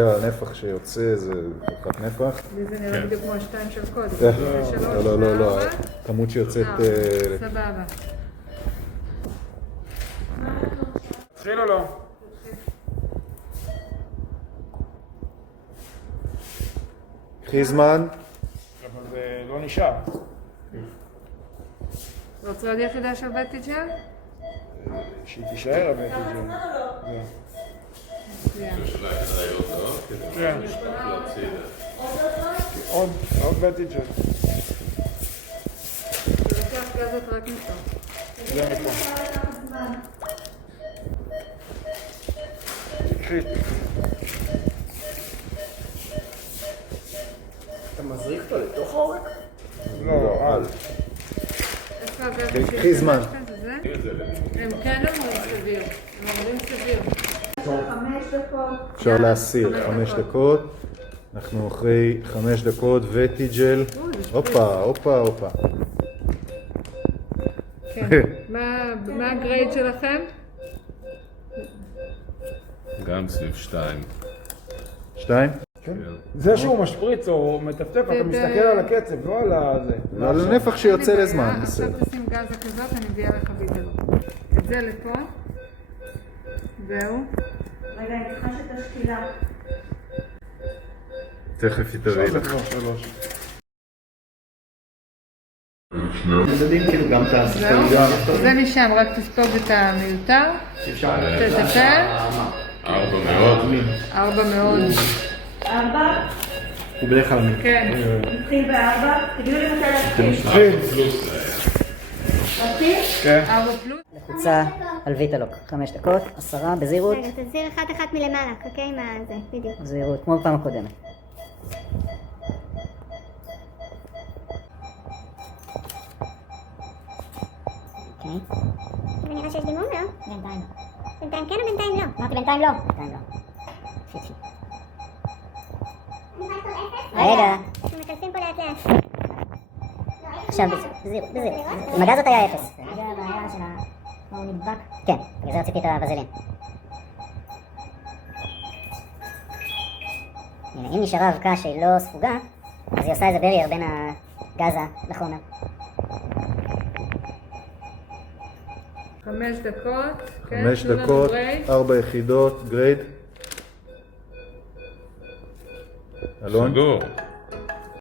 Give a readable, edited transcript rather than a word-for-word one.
הנפח שיוצא זה חתיכת נפח. זה נראה בדיוק כמו השתיים של קודם. לא, כמות שיוצאת... סבבה. התחיל או לא? קחי זמן. אבל זה לא נשאר. רוצה עוד יחידה של בטי ג'ל? שהיא תישאר הבטי ג'ל. עוד בטי ג'ל. זה לוקח גזות רק מפה. זה מפה. תקחי. אתה מזריק אותו לתוך העורק? לא, אל. איפה הגזות קחי זמן. הם כן אומרים סביר. הם אומרים סביר. 5 דקות. אפשר להסיר 5 דקות. אנחנו אחרי 5 דקות וטיג'ל. הופה. כן. מה הגרייד שלכם? גם סביב 2. 2? זה שהוא משפריץ או מטפטף, אתה מסתכל על הקצב, לא על זה. על הנפח שיוצא לזמן. עכשיו תשים גזה כזאת, אני מביאה לך וידאו. את זה לפה. זהו. רגע, אני צריכה שאת השקילה. תכף היא תביא לך. מדדים כאילו גם את זהו. זה משם, רק תספוג את המיותר. תטפל. 400. 4. הוא בדרך כלל מי. כן. נתחיל ב4. תגידו לי מתי להתחיל. להתחיל? כן. 4 פלוס. לחוצה על ויטלוק, 5 דקות, 10 בזהירות. רגע, תזיר אחת מלמעלה, חכה עם הזה, בדיוק. בזהירות, כמו בפעם הקודמת. אוקיי. זה נראה שיש דימום, לא? בינתיים לא. בינתיים כן או בינתיים לא? אמרתי בינתיים לא. בינתיים לא. פיפי. אני יכולה לעשות 0? רגע. אנחנו מכנסים פה לאט לאט. עכשיו בזהירות. עם הגז זאת היה 0. זה הבעיה של ה... הוא נדבק? כן, בגלל זה רציתי את הווזלין. הנה, אם נשארה אבקה שהיא לא ספוגה, אז היא עושה איזה ברייר בין הגזה לחומר. 5 דקות. 5 דקות, 4 יחידות, גרייד. אלון? סגור.